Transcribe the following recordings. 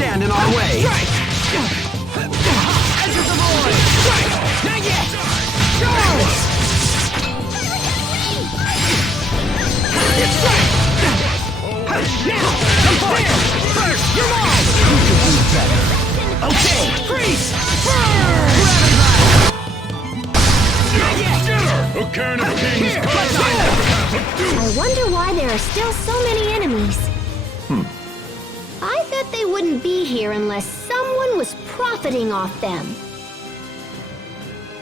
stand in our way. Enter the void! Not yet! Charge! It's right! Now! Come there! First, you're mine! You could do better. Okay! Freeze! Burn! Not yet! A cairn of kings! Here! I wonder why there are still so many enemies. I thought they wouldn't be here unless someone was profiting off them.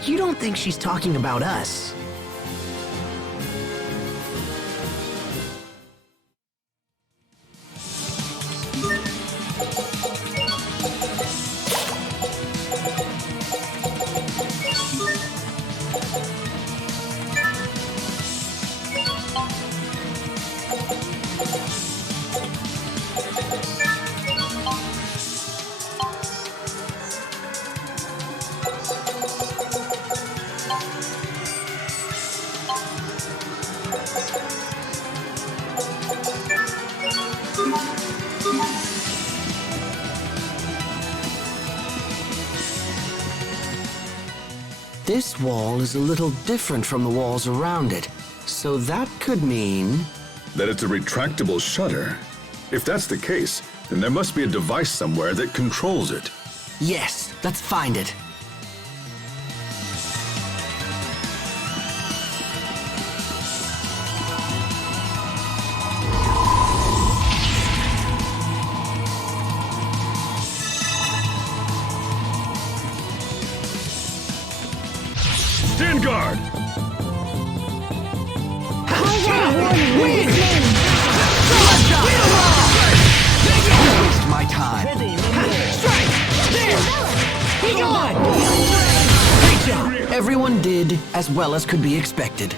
You don't think she's talking about us? This wall is a little different from the walls around it, so that could mean... That it's a retractable shutter. If that's the case, then there must be a device somewhere that controls it. Yes, let's find it. Stand guard! Waste my time. Strike! There! Be gone! Great job! Everyone did as well as could be expected.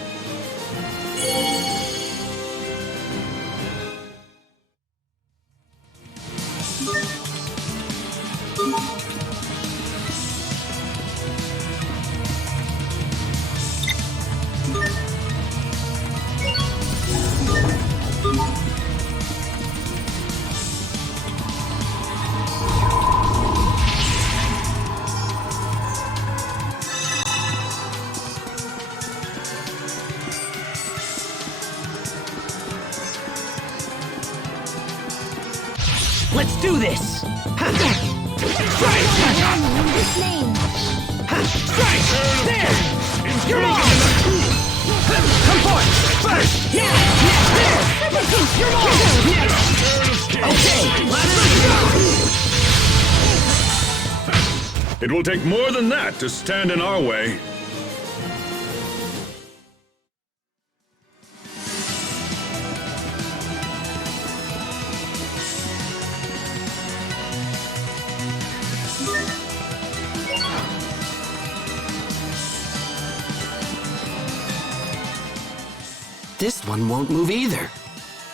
Let's do this! Strike! This name. Strike! There! You're on! Come forth! First! Yeah! There! You're on! Okay! Let's go! It will take more than that to stand in our way. This one won't move either.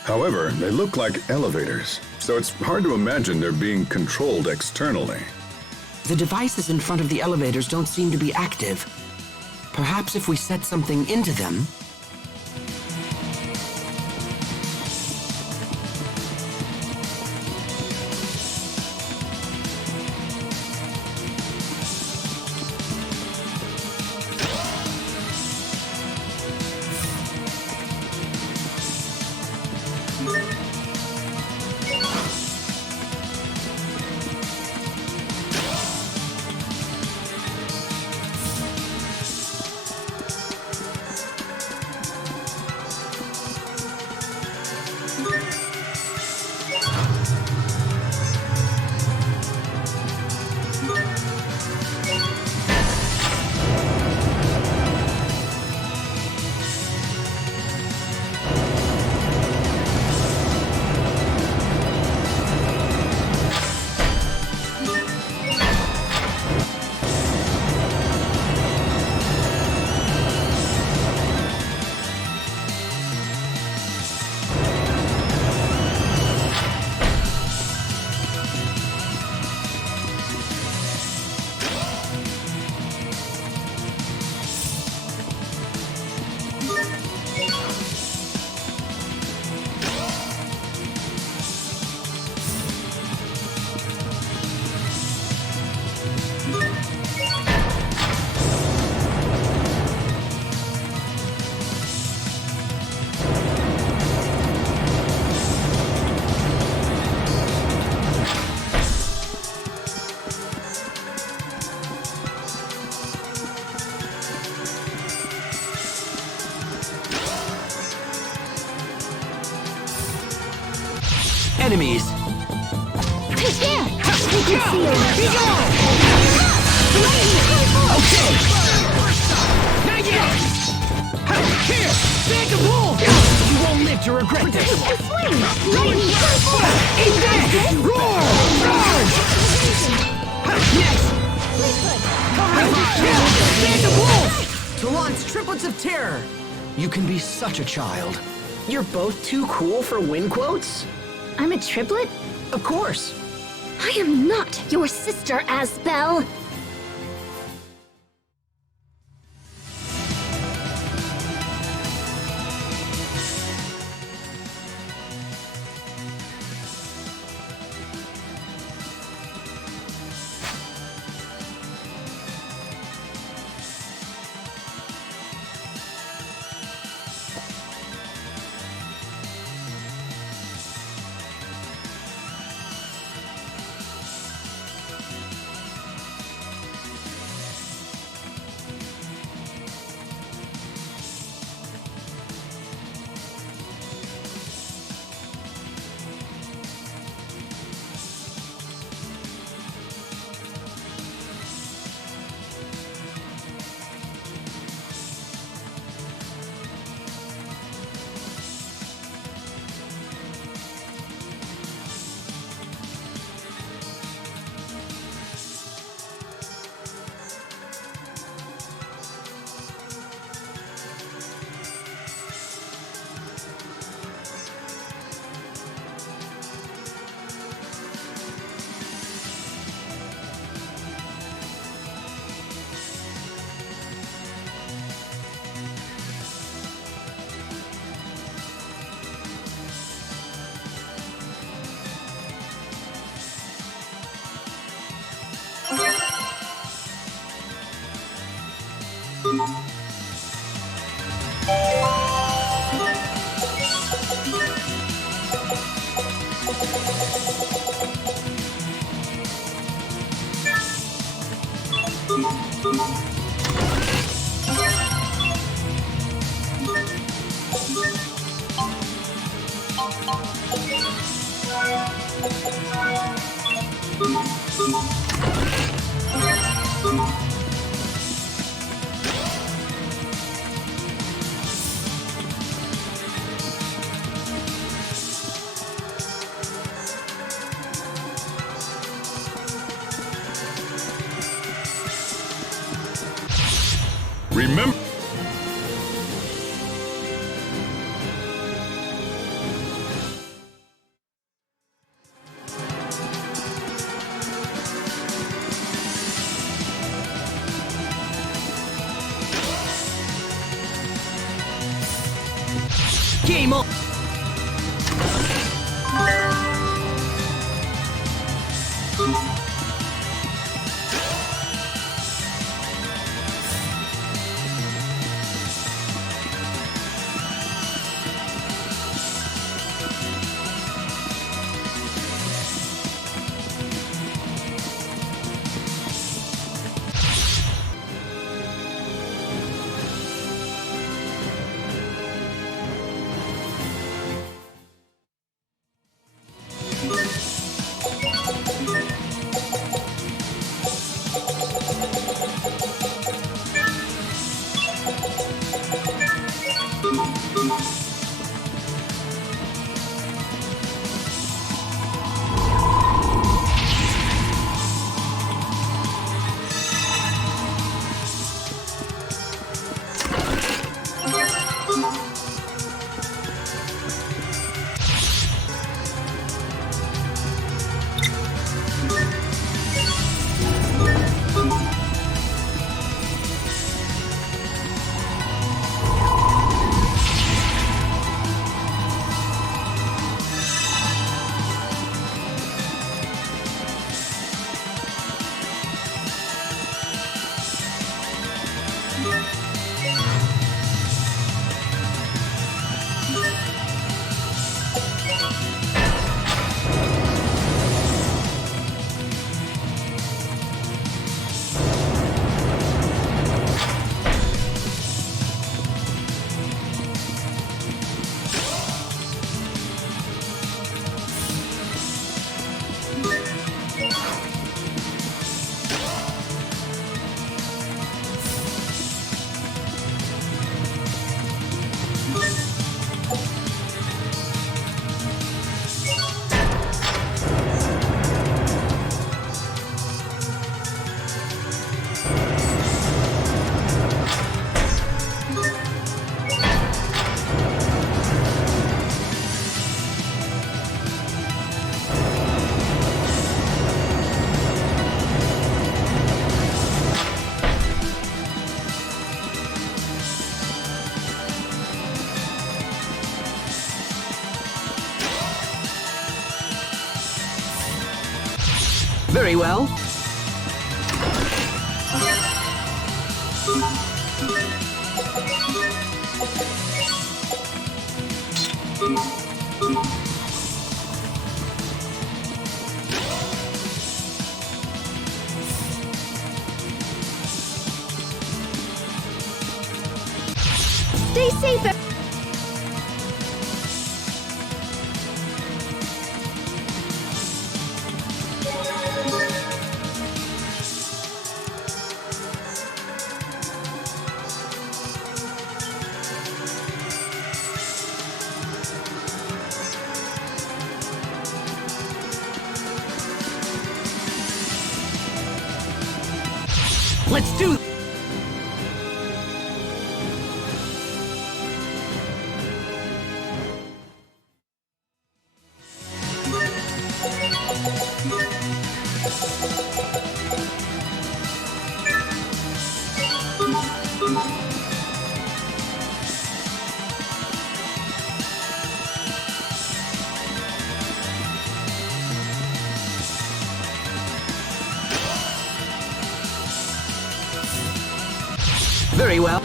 However, they look like elevators, so it's hard to imagine they're being controlled externally. The devices in front of the elevators don't seem to be active. Perhaps if we set something into them... enemies. There! We can see you. Okay! Not yet! Here! Back and roll! You won't live to regret this! Swing! Lightning! Eat that! Roar! Charge! Next! Back and roll! To launch triplets of terror. You can be such a child. You're both too cool for win quotes? I'm a triplet? Of course. I am not your sister, Asbel. Remember. Game on. Very well. Stay safe. Let's do. Very well.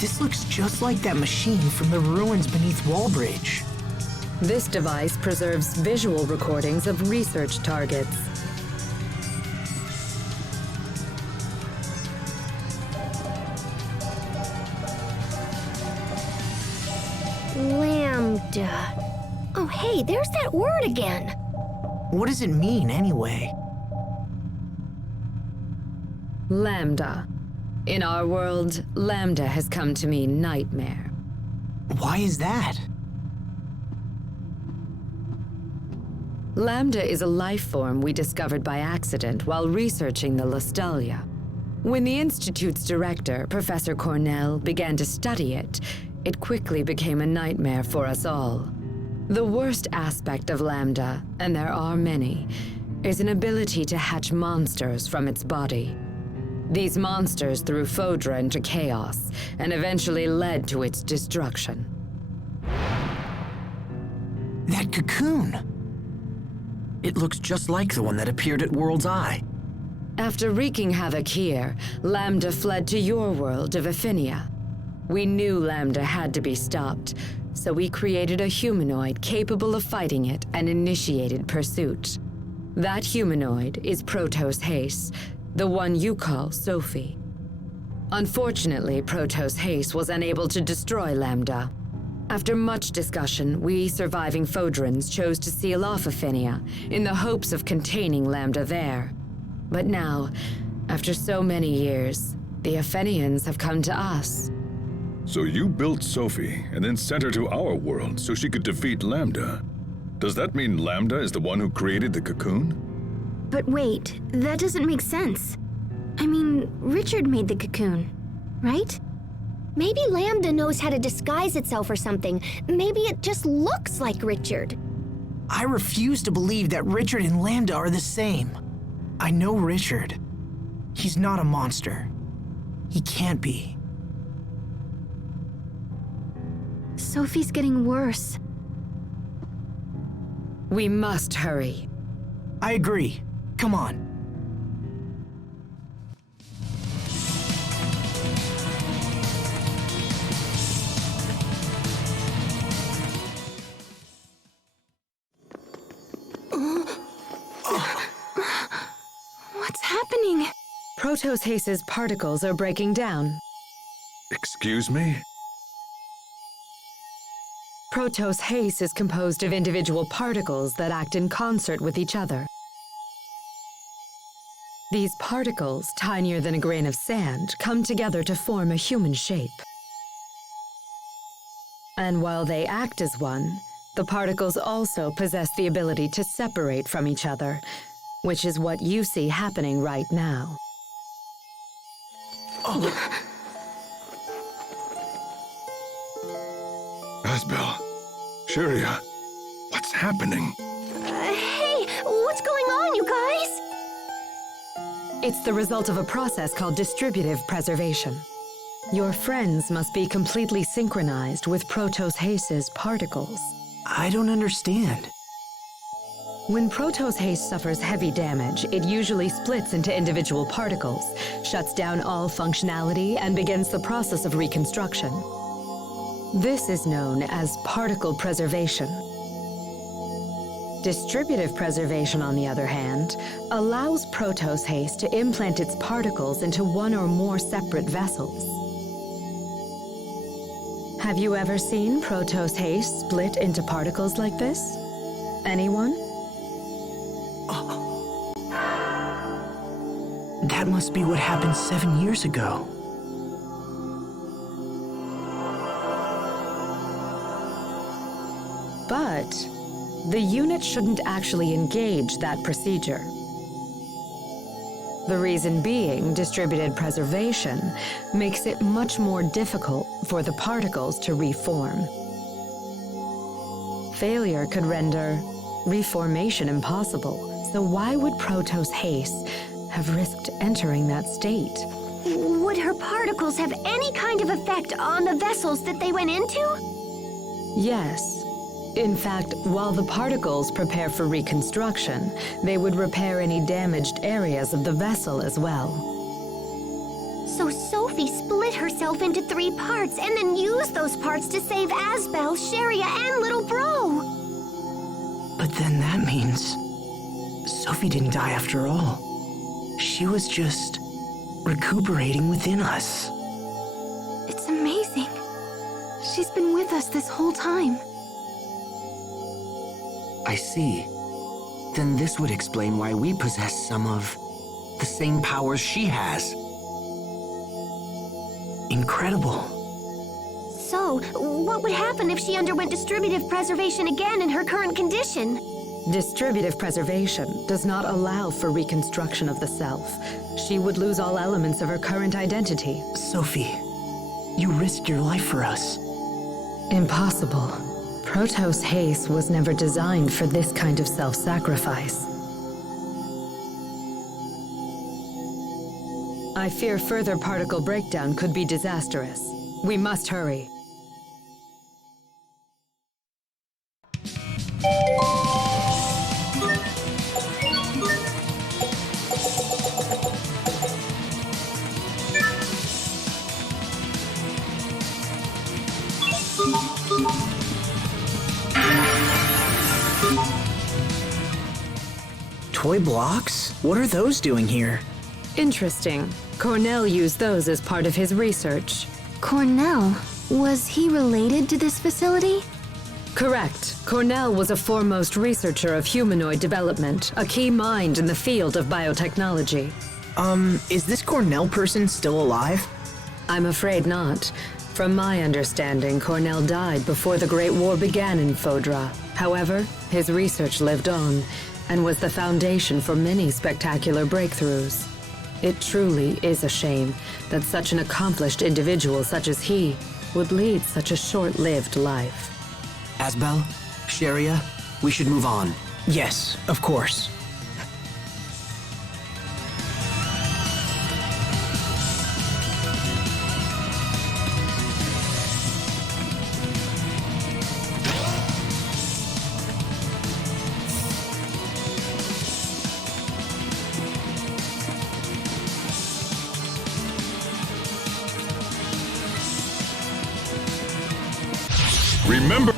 This looks just like that machine from the ruins beneath Wallbridge. This device preserves visual recordings of research targets. Lambda. Oh, hey, there's that word again. What does it mean, anyway? Lambda. In our world, Lambda has come to mean nightmare. Why is that? Lambda is a life form we discovered by accident while researching the Lustalia. When the Institute's director, Professor Cornell, began to study it, it quickly became a nightmare for us all. The worst aspect of Lambda, and there are many, is an ability to hatch monsters from its body. These monsters threw Fodra into chaos and eventually led to its destruction. That cocoon! It looks just like the one that appeared at World's Eye. After wreaking havoc here, Lambda fled to your world of Aphinia. We knew Lambda had to be stopped, so we created a humanoid capable of fighting it and initiated pursuit. That humanoid is Protos Haste, the one you call Sophie. Unfortunately, Protos Haste was unable to destroy Lambda. After much discussion, we surviving Fodrans chose to seal off Aphinia in the hopes of containing Lambda there. But now, after so many years, the Aphenians have come to us. So you built Sophie and then sent her to our world so she could defeat Lambda. Does that mean Lambda is the one who created the cocoon? But wait, that doesn't make sense. I mean, Richard made the cocoon, right? Maybe Lambda knows how to disguise itself or something. Maybe it just looks like Richard. I refuse to believe that Richard and Lambda are the same. I know Richard. He's not a monster. He can't be. Sophie's getting worse. We must hurry. I agree. Come on. What's happening? Protos Haste's particles are breaking down. Excuse me? Protos Haste is composed of individual particles that act in concert with each other. These particles, tinier than a grain of sand, come together to form a human shape. And while they act as one, the particles also possess the ability to separate from each other, which is what you see happening right now. Asbel, Sharia, what's happening? Hey, what's going on, you guys? It's the result of a process called distributive preservation. Your friends must be completely synchronized with Protos Haste's particles. I don't understand. When Protos Haste suffers heavy damage, it usually splits into individual particles, shuts down all functionality, and begins the process of reconstruction. This is known as particle preservation. Distributive preservation, on the other hand, allows Protos Haste to implant its particles into one or more separate vessels. Have you ever seen Protos Haste split into particles like this? Anyone? That must be what happened 7 years ago. But the unit shouldn't actually engage that procedure. The reason being, distributed preservation makes it much more difficult for the particles to reform. Failure could render reformation impossible, so why would Protos Haste have risked entering that state? Would her particles have any kind of effect on the vessels that they went into? Yes. In fact, while the particles prepare for reconstruction, they would repair any damaged areas of the vessel as well. So Sophie split herself into 3 parts and then used those parts to save Asbel, Sharia, and little bro. But then that means Sophie didn't die after all. She was just recuperating within us. It's amazing. She's been with us this whole time. I see. Then this would explain why we possess some of the same powers she has. Incredible. So, what would happen if she underwent distributive preservation again in her current condition? Distributive preservation does not allow for reconstruction of the self. She would lose all elements of her current identity. Sophie, you risked your life for us. Impossible. Protos Haste was never designed for this kind of self-sacrifice. I fear further particle breakdown could be disastrous. We must hurry. Toy blocks? What are those doing here? Interesting. Cornell used those as part of his research. Cornell? Was he related to this facility? Correct. Cornell was a foremost researcher of humanoid development, a key mind in the field of biotechnology. Is this Cornell person still alive? I'm afraid not. From my understanding, Cornell died before the Great War began in Fodra. However, his research lived on, and was the foundation for many spectacular breakthroughs. It truly is a shame that such an accomplished individual such as he would lead such a short-lived life. Asbel, Sharia, we should move on. Yes, of course. Remember...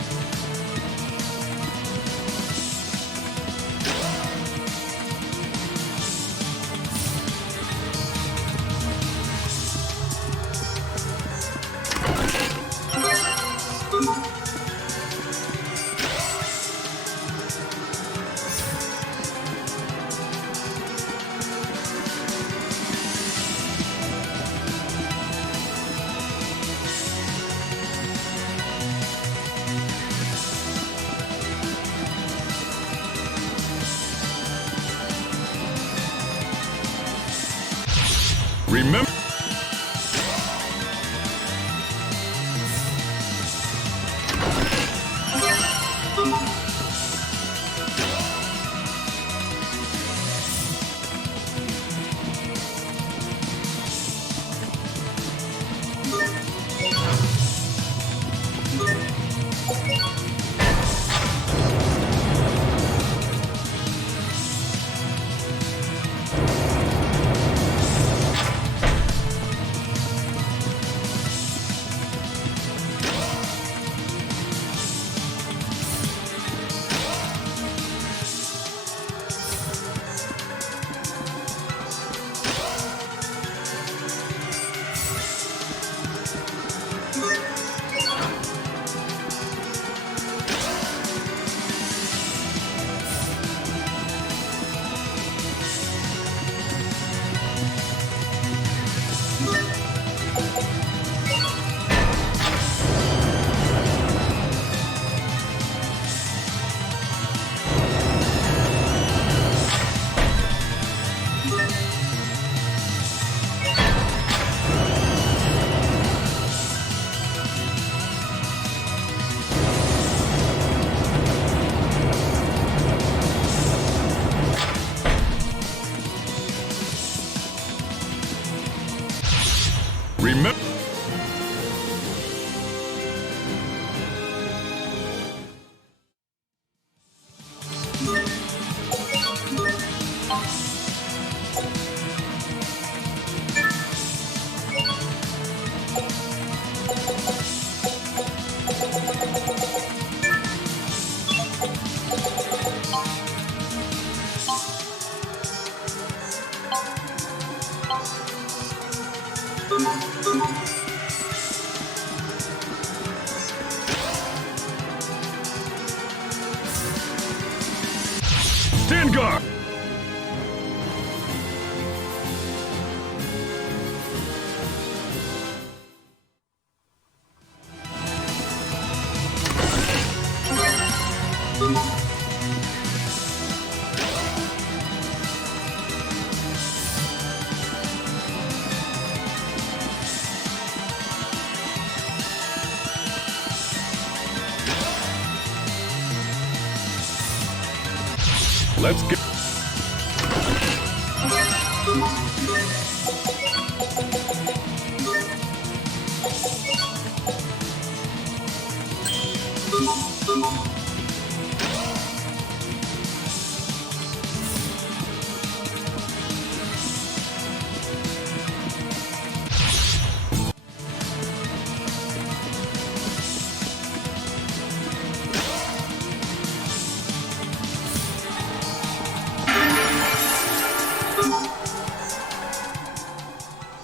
Let's get.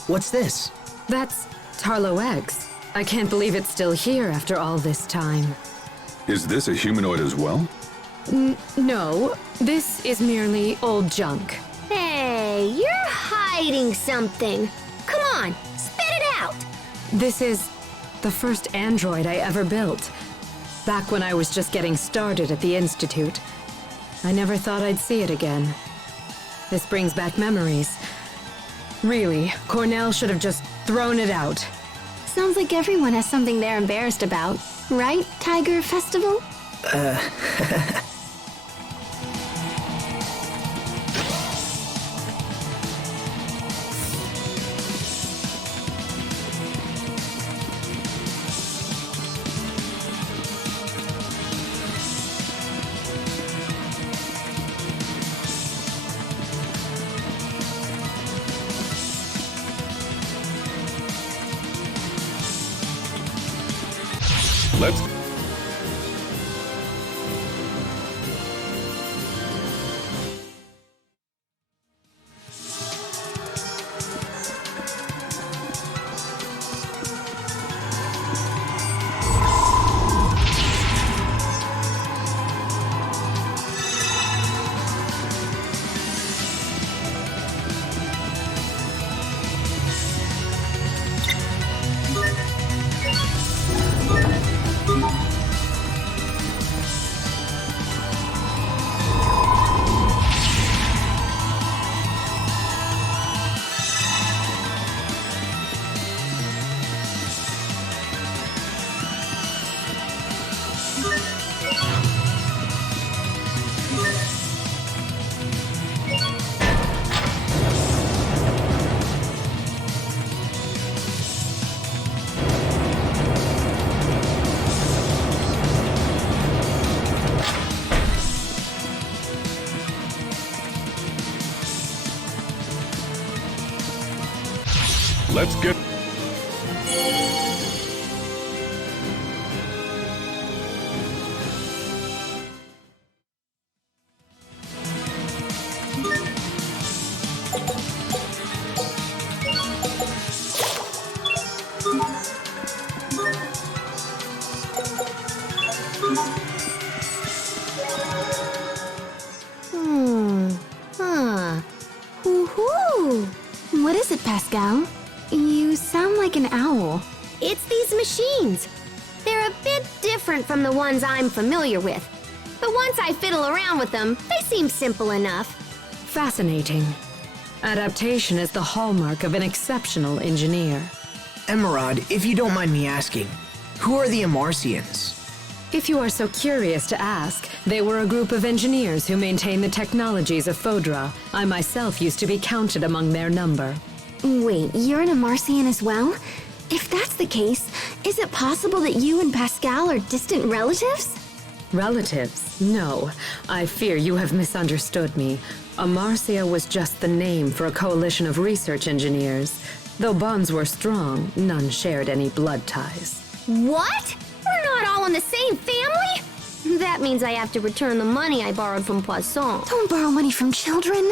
What's this? That's Tarlo X. I can't believe it's still here after all this time. Is this a humanoid as well? No, this is merely old junk. Hey, you're hiding something. Come on, spit it out. This is the first android I ever built. Back when I was just getting started at the Institute. I never thought I'd see it again. This brings back memories. Really, Cornell should have just thrown it out. Sounds like everyone has something they're embarrassed about. Right, Tiger Festival? Let's. Let's get. Huh. Woohoo! What is it, Pascal? You sound like an owl. It's these machines. They're a bit different from the ones I'm familiar with. But once I fiddle around with them, they seem simple enough. Fascinating. Adaptation is the hallmark of an exceptional engineer. Emerald, if you don't mind me asking, who are the Amarcians? If you are so curious to ask, they were a group of engineers who maintain the technologies of Fodra. I myself used to be counted among their number. Wait, you're an Amarcian as well? If that's the case, is it possible that you and Pascal are distant relatives? Relatives? No. I fear you have misunderstood me. Amarcia was just the name for a coalition of research engineers. Though bonds were strong, none shared any blood ties. What? We're not all in the same family? That means I have to return the money I borrowed from Poisson. Don't borrow money from children.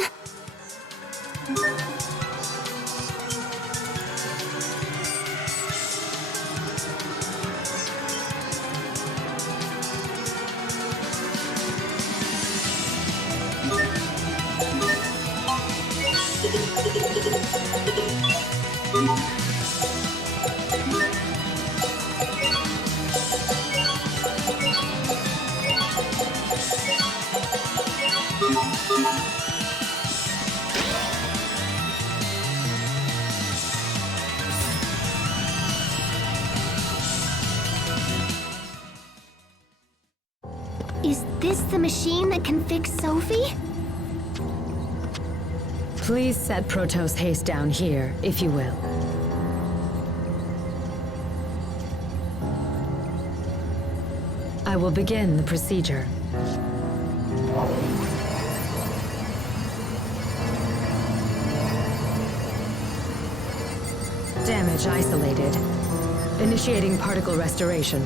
Is this the machine that can fix Sophie? Please set Protos Haste down here, if you will. I will begin the procedure. Damage isolated. Initiating particle restoration.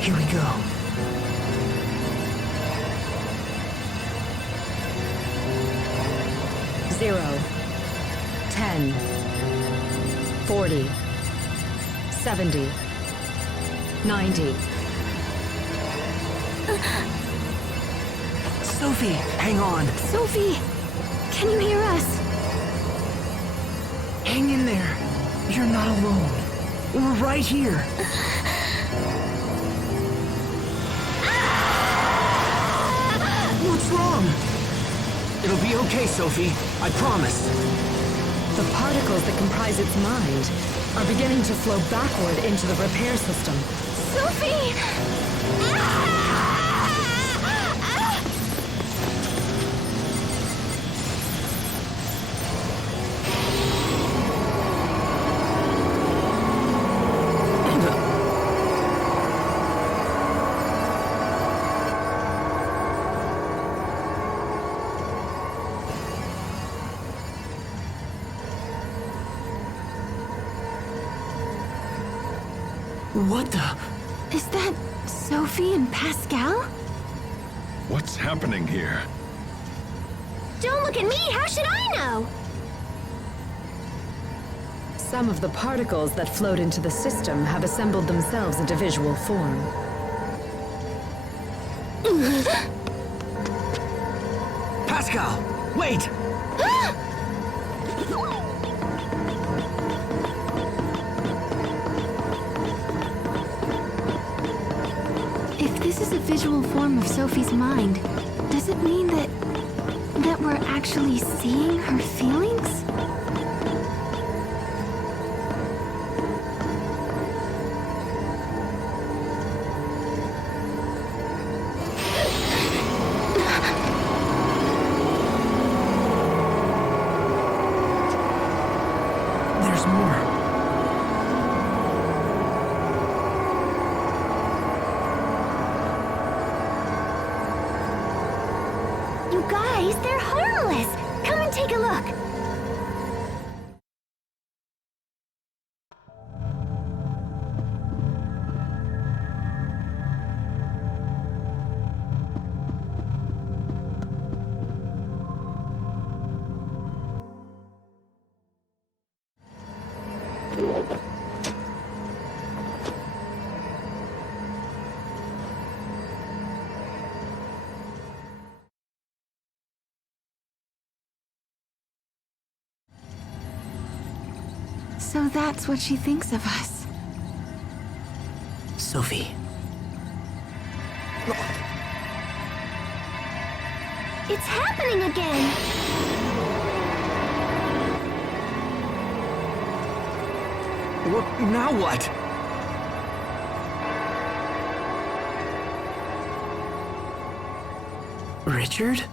Here we go. Zero. 10. 40. 70. 90. Sophie, hang on. Sophie, can you hear us? Hang in there. You're not alone. We're right here. What's wrong? It'll be okay, Sophie. I promise. The particles that comprise its mind are beginning to flow backward into the repair system. Sophie! What the? Is that Sophie and Pascal? What's happening here? Don't look at me! How should I know? Some of the particles that flowed into the system have assembled themselves into visual form. Pascal! Wait! If this is a visual form of Sophie's mind, does it mean that we're actually seeing her feelings? There's more. You guys, they're harmless! Come and take a look! So that's what she thinks of us. Sophie. It's happening again! Now what? Richard?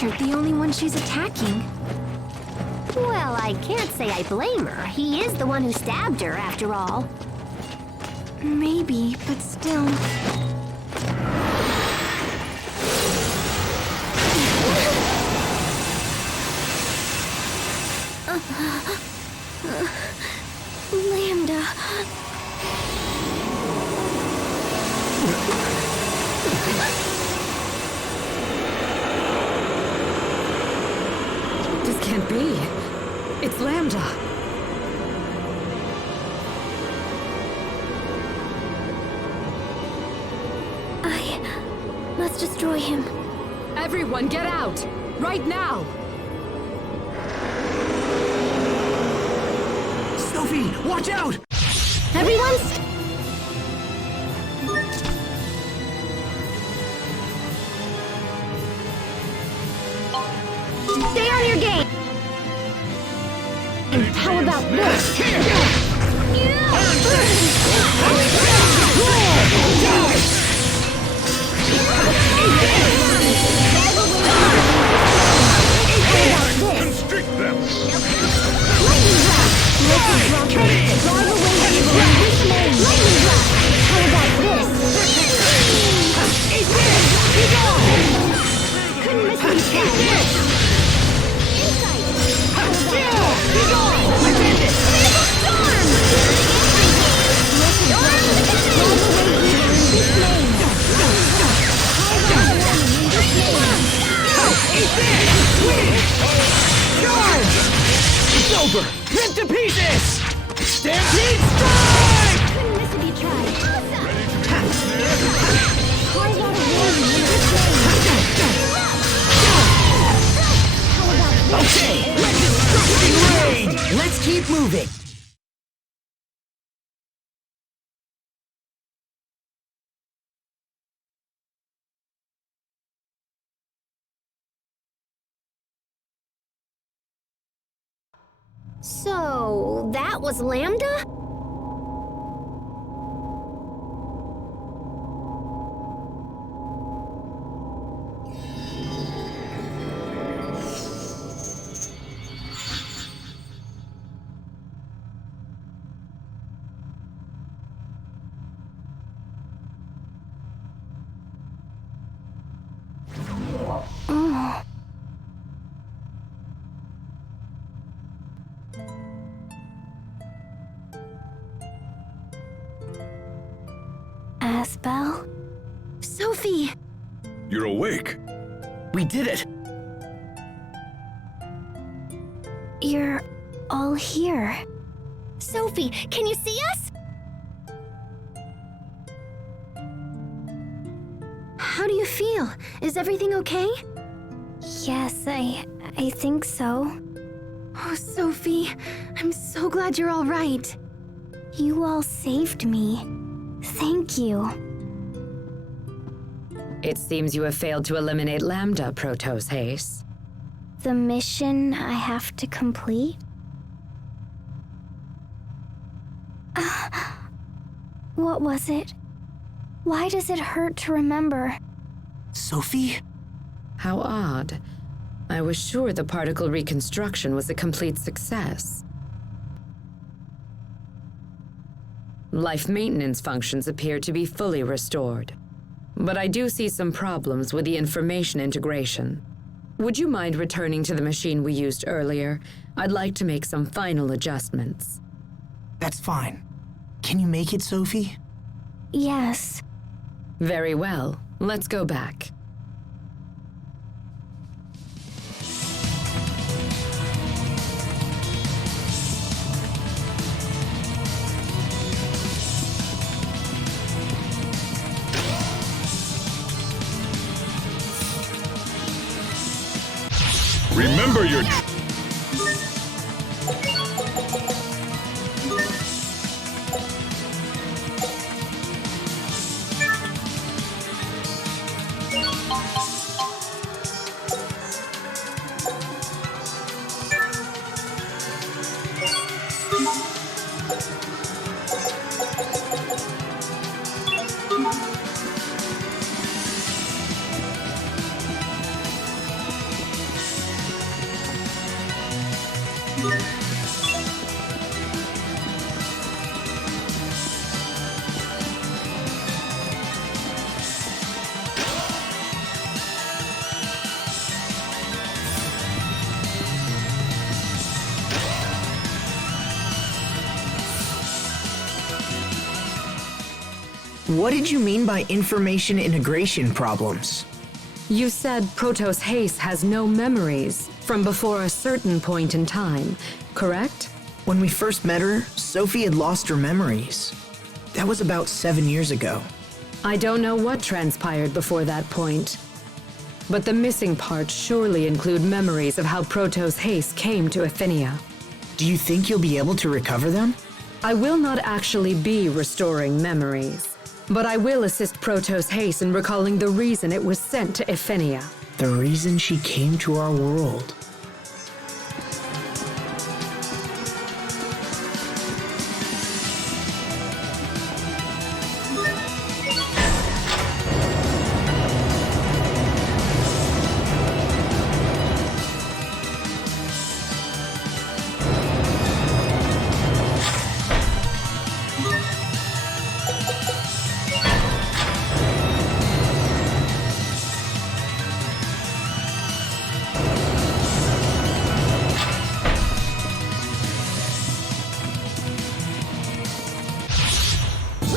Richard the only one she's attacking? Well, I can't say I blame her. He is the one who stabbed her, after all. Maybe, but still. Lambda. This can't be. It's Lambda. I must destroy him. Everyone, get out! Right now! Sophie, watch out! Everyone's... Stay on your game! And how about this? Constrict them! It's over! Rip to pieces! Stampede strike! Couldn't miss if you tried. Okay, let's destructing rain! Let's keep moving. So, that was Lambda? Asbel? Sophie! You're awake. We did it. You're all here. Sophie, can you see us? How do you feel? Is everything okay? Yes, I think so. Oh, Sophie, I'm so glad you're all right. You all saved me. Thank you. It seems you have failed to eliminate Lambda, Protos Haze. The mission I have to complete? What was it? Why does it hurt to remember? Sophie? How odd. I was sure the particle reconstruction was a complete success. Life maintenance functions appear to be fully restored. But I do see some problems with the information integration. Would you mind returning to the machine we used earlier? I'd like to make some final adjustments. That's fine. Can you make it, Sophie? Yes. Very well. Let's go back. Remember your... What did you mean by information integration problems? You said Protos Haste has no memories from before a certain point in time, correct? When we first met her, Sophie had lost her memories. That was about 7 years ago. I don't know what transpired before that point. But the missing parts surely include memories of how Protos Haste came to Efinia. Do you think you'll be able to recover them? I will not actually be restoring memories, but I will assist Protos Haste in recalling the reason it was sent to Efinia. The reason she came to our world.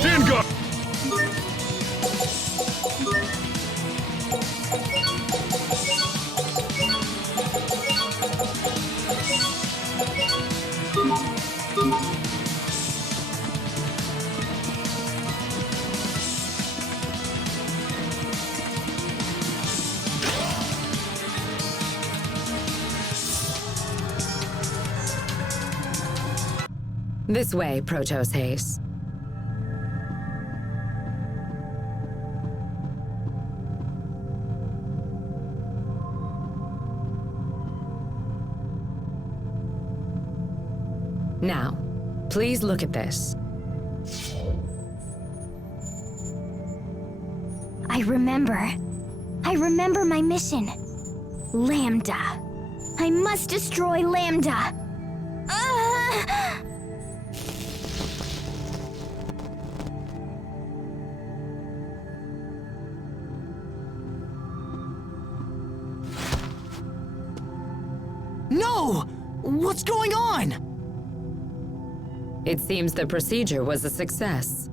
Stand guard! This way, Protos Haste. Now, please look at this. I remember my mission. Lambda. I must destroy Lambda. No! What's going on? It seems the procedure was a success.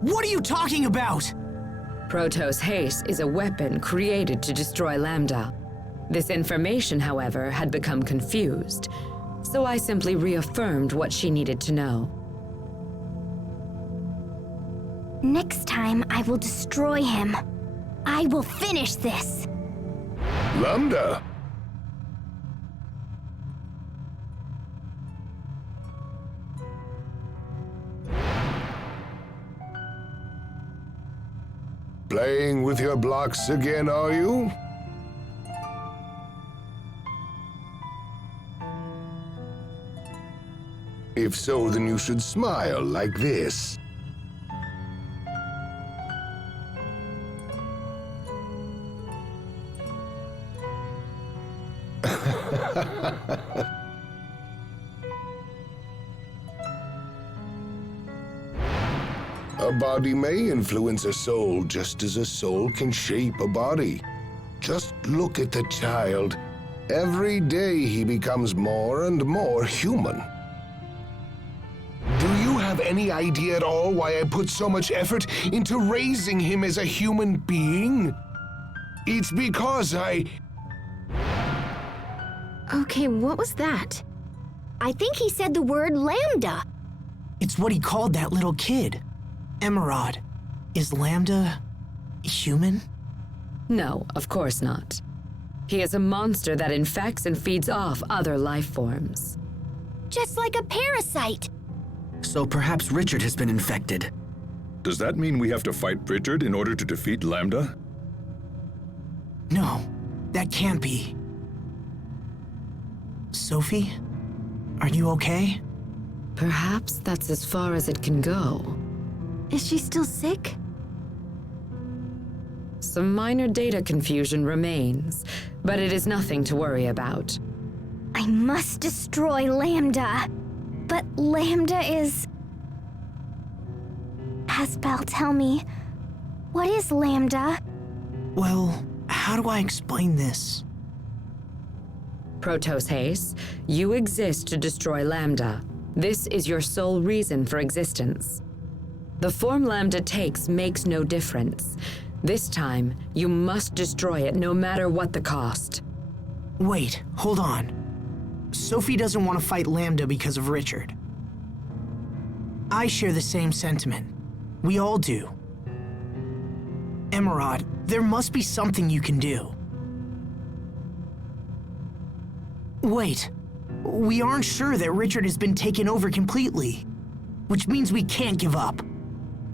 What are you talking about? Protos Haste is a weapon created to destroy Lambda. This information, however, had become confused, so I simply reaffirmed what she needed to know. Next time, I will destroy him. I will finish this. Lambda! Playing with your blocks again, are you? If so, then you should smile like this. A body may influence a soul just as a soul can shape a body. Just look at the child. Every day he becomes more and more human. Do you have any idea at all why I put so much effort into raising him as a human being? It's because Okay, what was that? I think he said the word Lambda. It's what he called that little kid. Emerald. Is Lambda human? No, of course not. He is a monster that infects and feeds off other life forms. Just like a parasite. So perhaps Richard has been infected. Does that mean we have to fight Richard in order to defeat Lambda? No, that can't be. Sophie? Are you okay? Perhaps that's as far as it can go. Is she still sick? Some minor data confusion remains, but it is nothing to worry about. I I must destroy Lambda. But Lambda is... Aspel, tell me, what is Lambda? Well, how do I explain this? Protos Haze, you exist to destroy Lambda. This is your sole reason for existence. The form Lambda takes makes no difference. This time, you must destroy it no matter what the cost. Wait, hold on. Sophie doesn't want to fight Lambda because of Richard. I share the same sentiment. We all do. Emerald, there must be something you can do. Wait, we aren't sure that Richard has been taken over completely, which means we can't give up.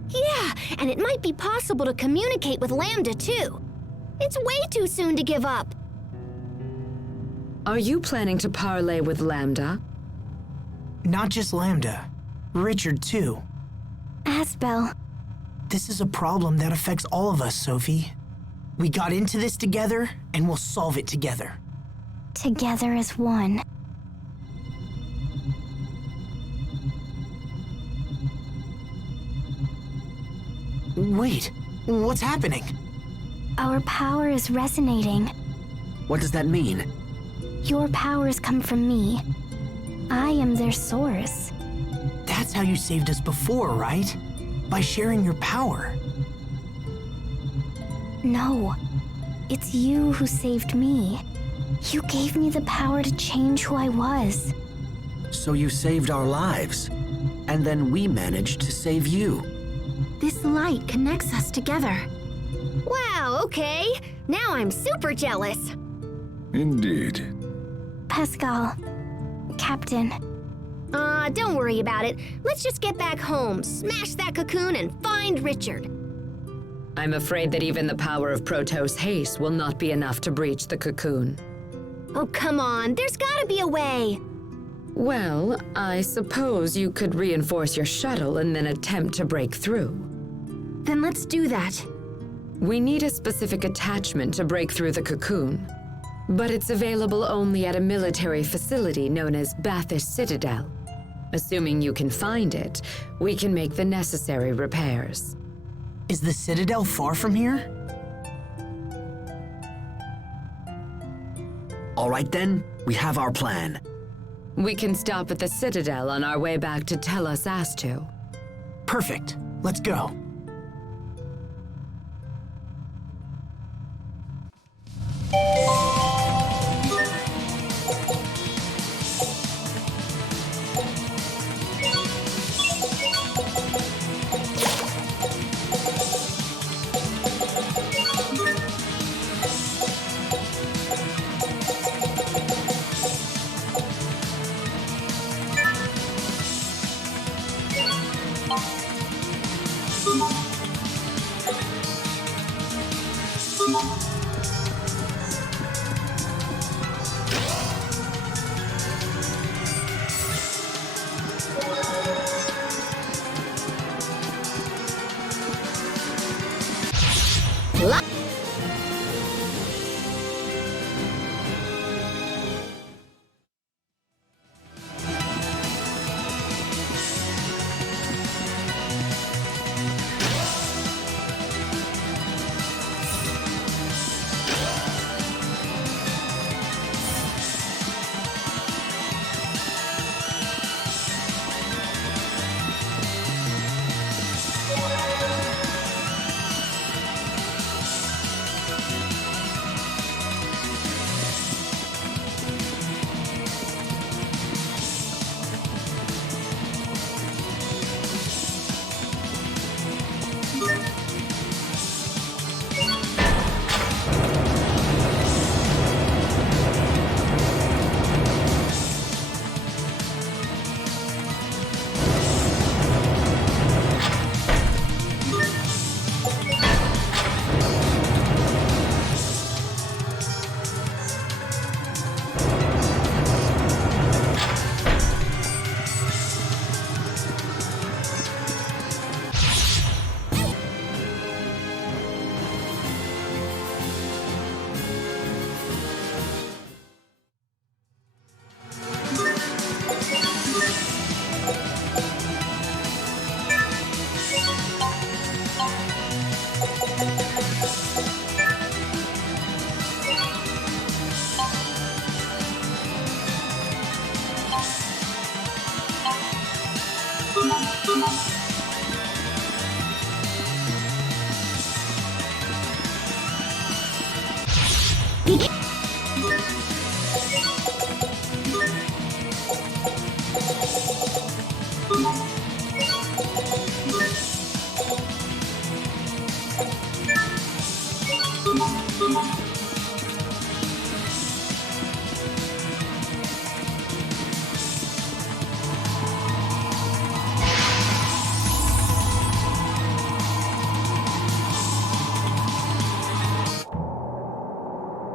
Yeah, and it might be possible to communicate with Lambda too. It's way too soon to give up. Are you planning to parley with Lambda? Not just Lambda, Richard too. Aspel, This is a problem that affects all of us, Sophie. We got into this together, and we'll solve it together. together as one. Wait, what's happening? Our power is resonating. What does that mean? Your powers come from me. I am their source. That's how you saved us before, right? By sharing your power. No, it's you who saved me. You gave me the power to change who I was. So you saved our lives, and then we managed to save you. This light connects us together. Wow, okay. Now I'm super jealous. Indeed. Pascal, Captain, Don't worry about it. Let's just get back home, smash that cocoon, and find Richard. I'm afraid that even the power of Protos Haste will not be enough to breach the cocoon. Oh, come on. There's gotta be a way. Well, I suppose you could reinforce your shuttle and then attempt to break through. then let's do that. We need a specific attachment to break through the cocoon, but it's available only at a military facility known as Bathys Citadel. Assuming you can find it, we can make the necessary repairs. Is the Citadel far from here? All right then, we have our plan. We can stop at the Citadel on our way back to Tell Us Astu. Perfect. Let's go.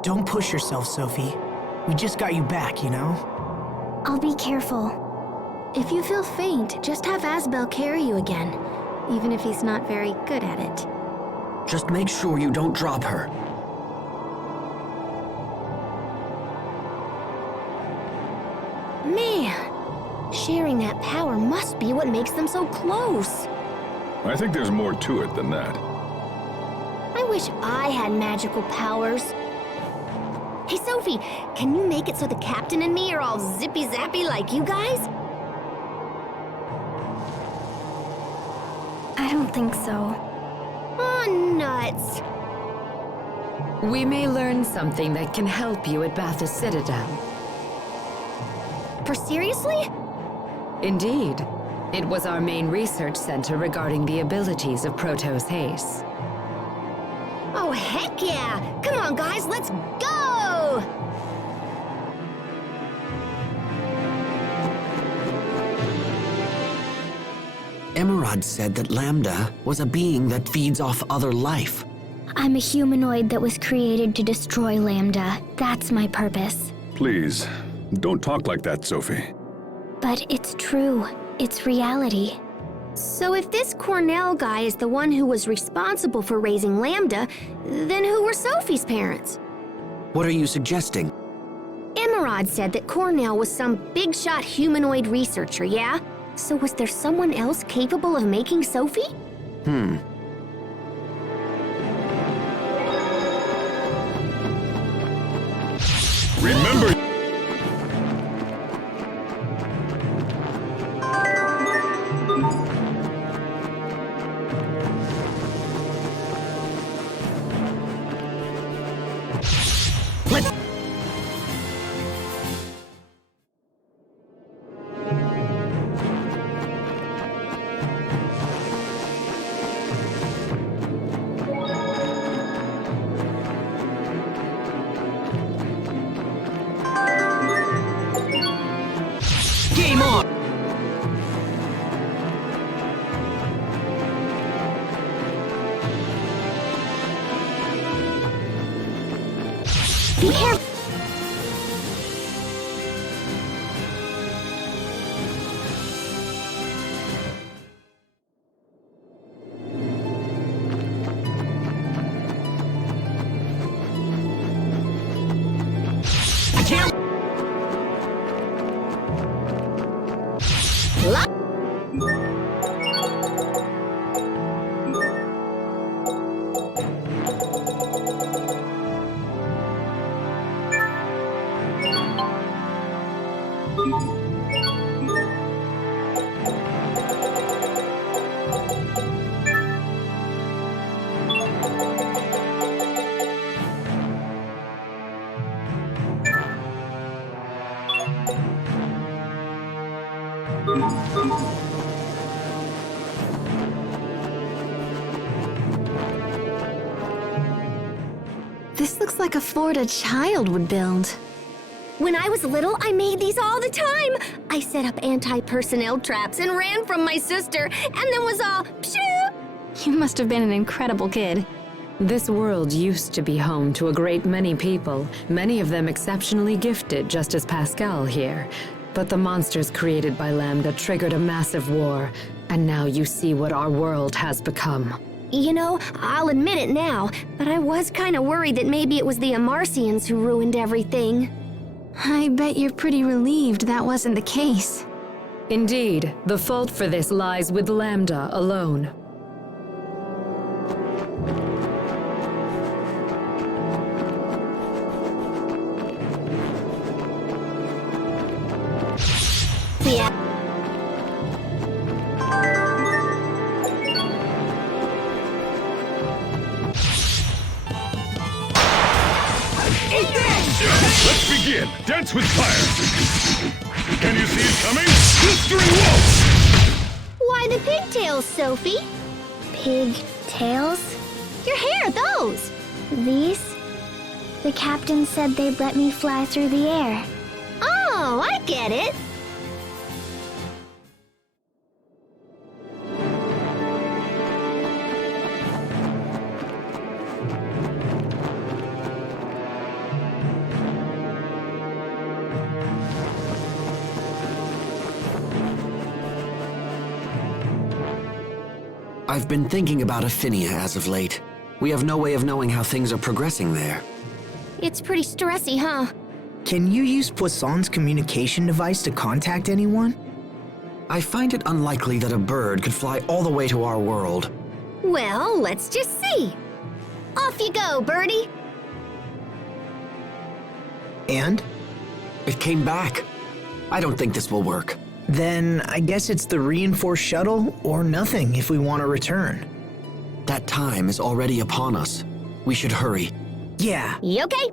Don't push yourself, Sophie. We just got you back, you know? I'll be careful. If you feel faint, just have Asbel carry you again, even if he's not very good at it. Just make sure you don't drop her. Man, sharing that power must be what makes them so close. I think there's more to it than that. I wish I had magical powers. Hey, Sophie, can you make it so the captain and me are all zippy-zappy like you guys? I don't think so. Oh, nuts. We may learn something that can help you at Bathos Citadel. For seriously? Indeed. It was our main research center regarding the abilities of Protoss Haste. Oh, heck yeah! Come on, guys, let's go! Emerald said that Lambda was a being that feeds off other life. I'm a humanoid that was created to destroy Lambda. That's my purpose. Please, don't talk like that, Sophie. But it's true. It's reality. So if this Cornell guy is the one who was responsible for raising Lambda, then who were Sophie's parents? What are you suggesting? Emerald said that Cornell was some big-shot humanoid researcher, yeah? So was there someone else capable of making Sophie? Remember... Game on! Be careful. I can't... This looks like a Florida child would build. When I was little, I made these all the time. I set up anti-personnel traps and ran from my sister, and then was all, pshoo! You must have been an incredible kid. This world used to be home to a great many people, many of them exceptionally gifted, just as Pascal here. But the monsters created by Lambda triggered a massive war, and now you see what our world has become. You know, I'll admit it now, but I was kind of worried that maybe it was the Amarcians who ruined everything. I bet you're pretty relieved that wasn't the case. Indeed, the fault for this lies with Lambda alone. Yeah. Can you see it coming? History won't! Why the pigtails, Sophie? Pigtails? Your hair, those! These? The captain said they'd let me fly through the air. Oh, I get it. I've been thinking about Aphinia as of late. We have no way of knowing how things are progressing there. It's pretty stressy, huh? Can you use Poisson's communication device to contact anyone? I find it unlikely that a bird could fly all the way to our world. Well, let's just see. Off you go, birdie. And? It came back. I don't think this will work. Then I guess it's the reinforced shuttle or nothing if we want to return. That time is already upon us. We should hurry. Yeah. You okay?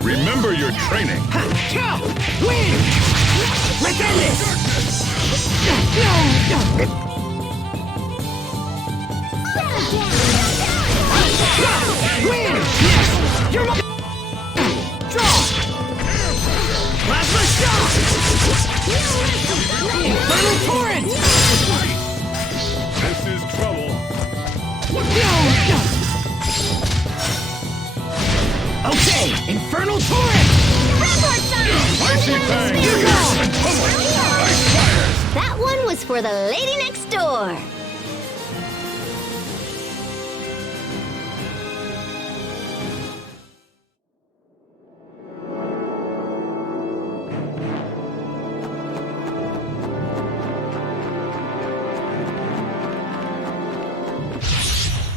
Remember your training. Kill! Win! Let's end this! Win! Yes! You're my... Draw! Plasma shot! Infernal torrent! This is trouble. Okay, infernal torrent! Icy fang! Ice fires! That one was for the lady next door.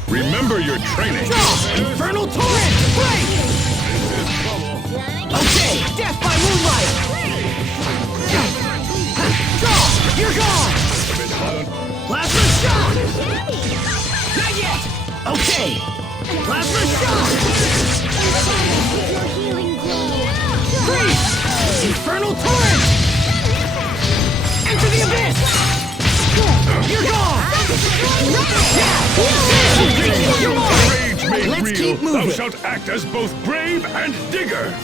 Remember your training. Infernal torrent! Break! Okay, death by moonlight! Draw! You're gone! Plasma shock! Not yet! Okay! Plasma shock! Freeze! Infernal torrent! Enter the abyss! You're gone! You're mine! Rage made Let's real. keep moving. Thou shalt act as both grave and digger.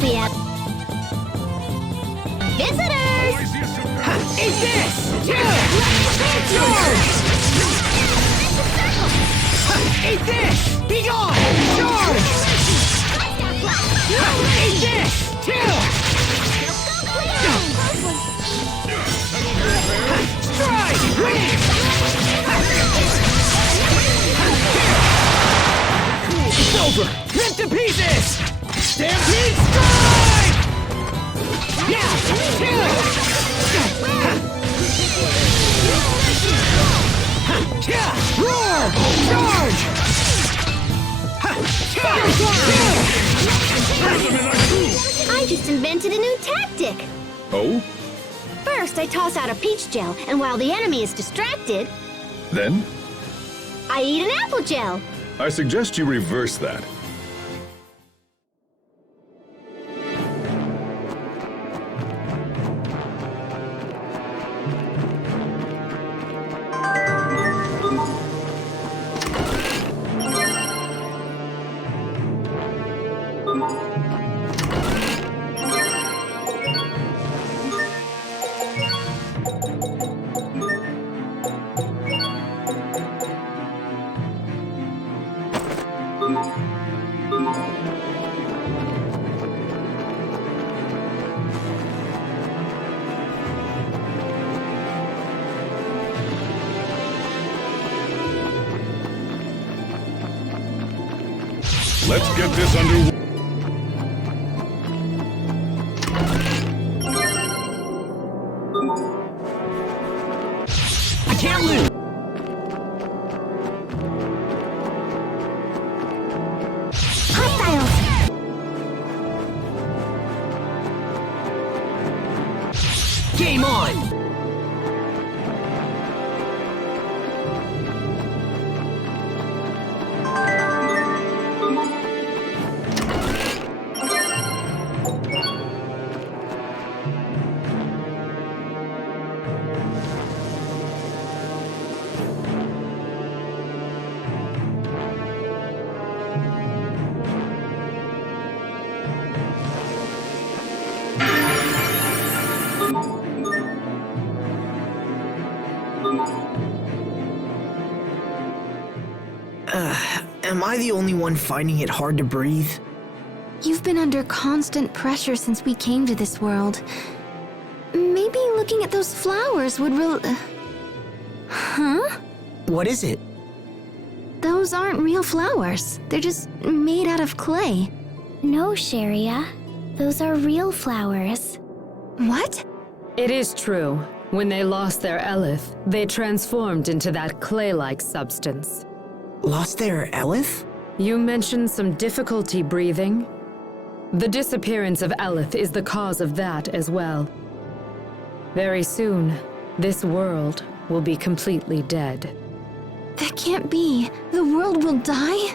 Yeah. Visitors! Eat this! Kill! Charge! Eat this! Be gone! Charge! Eat this! Kill! Strike! Win! It's over! Rip to pieces! Stampede strike! Yeah! Kill! Roar! Charge! I just invented a new tactic. Oh? First, I toss out a peach gel, and while the enemy is distracted, Then? I eat an apple gel. I suggest you reverse that. Let's get this underway. I can't lose! Game on! Am I the only one finding it hard to breathe? You've been under constant pressure since we came to this world. Maybe looking at those flowers would Huh? What is it? Those aren't real flowers. They're just made out of clay. No, Sharia. Those are real flowers. What? It is true. When they lost their Elith, they transformed into that clay-like substance. Lost their Elith? You mentioned some difficulty breathing. The disappearance of Elith is the cause of that as well. Very soon, this world will be completely dead. That can't be. The world will die?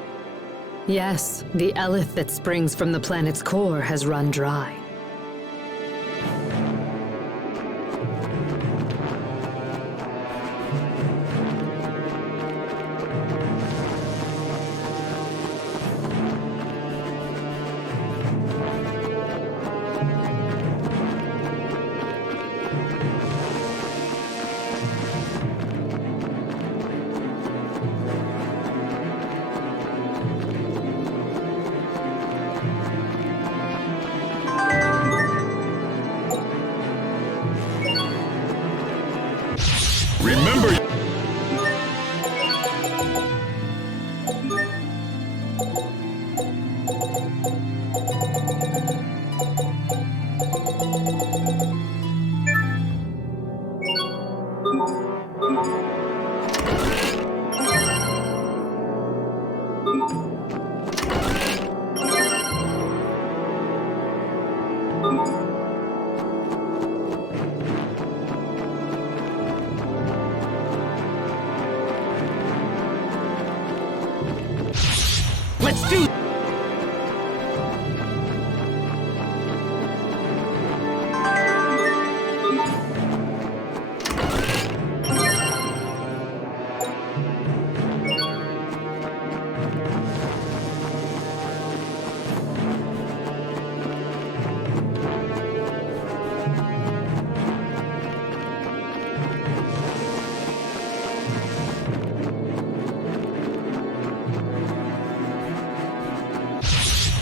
Yes, the Elith that springs from the planet's core has run dry. Remember. Let's do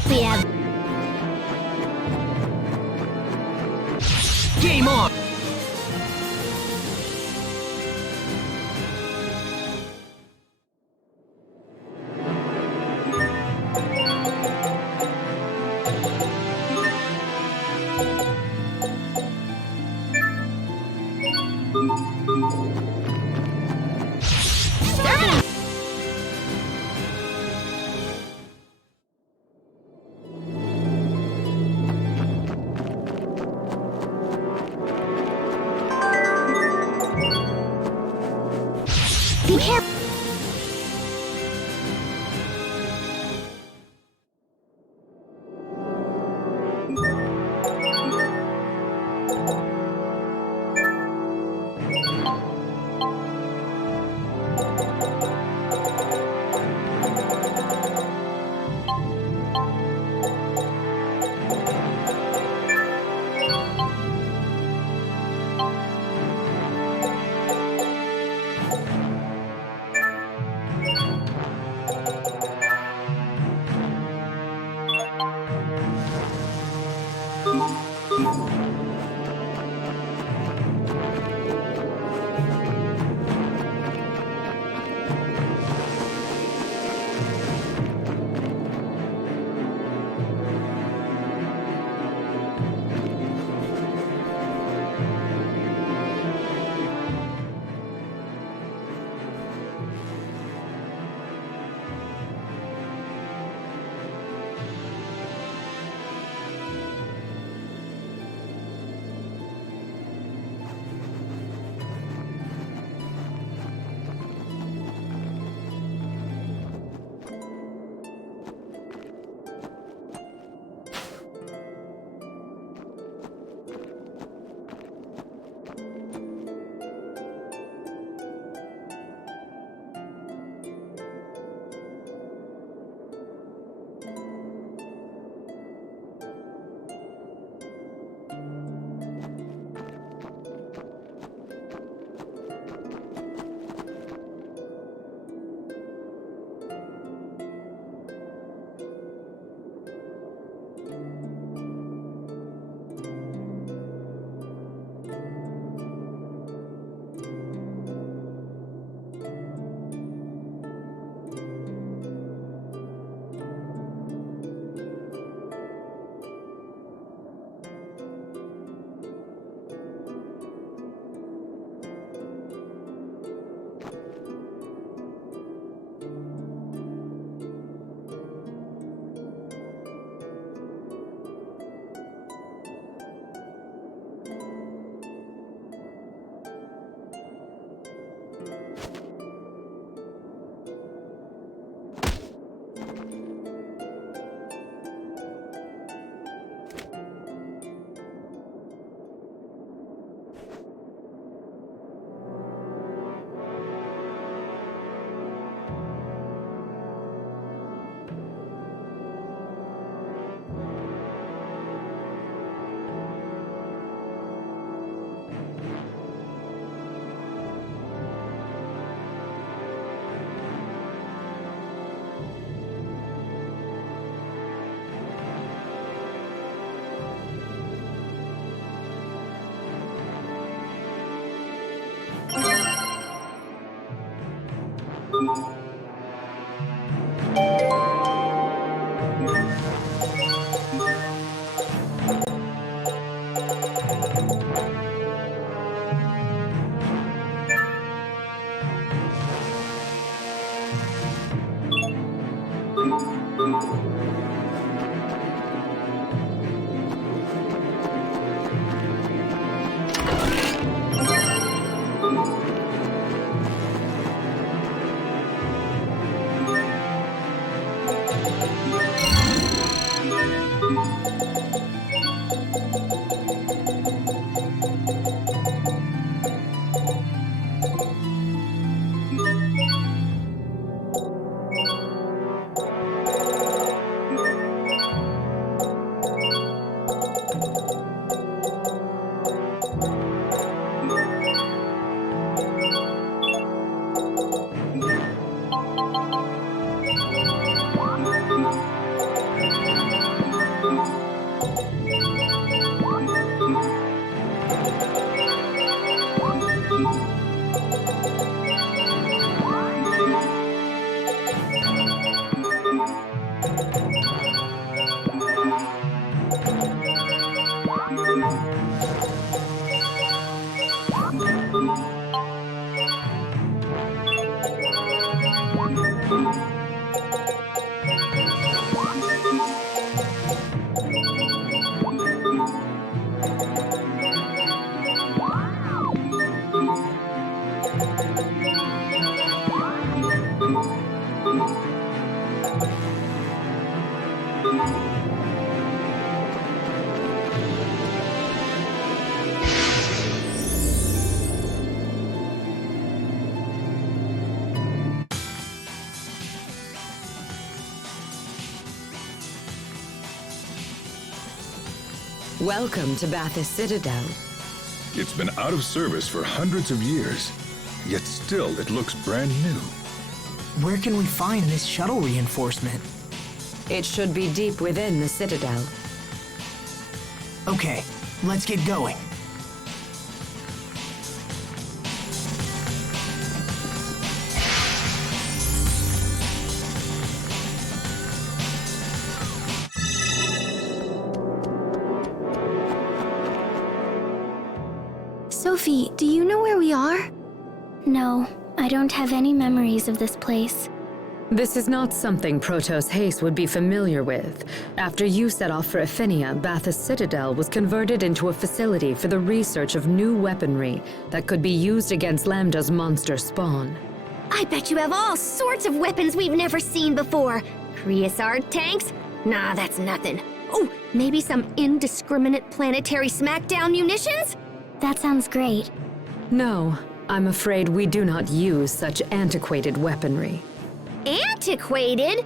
We have Game on! Welcome to Bathys Citadel. It's been out of service for hundreds of years, yet still it looks brand new. Where can we find this shuttle reinforcement? It should be deep within the Citadel. Okay, let's get going. Sophie, do you know where we are? No, I don't have any memories of this place. This is not something Protos Haste would be familiar with. After you set off for Aphinia, Bathys Citadel was converted into a facility for the research of new weaponry that could be used against Lambda's monster spawn. I bet you have all sorts of weapons we've never seen before. Creosote tanks? Nah, that's nothing. Oh, maybe some indiscriminate planetary smackdown munitions? That sounds great. No, I'm afraid we do not use such antiquated weaponry. Antiquated?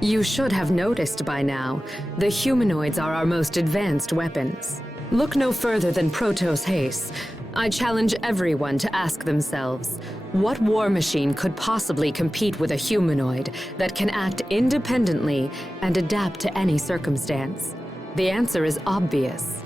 You should have noticed by now, the humanoids are our most advanced weapons. Look no further than Protos Haste. I challenge everyone to ask themselves, what war machine could possibly compete with a humanoid that can act independently and adapt to any circumstance? The answer is obvious.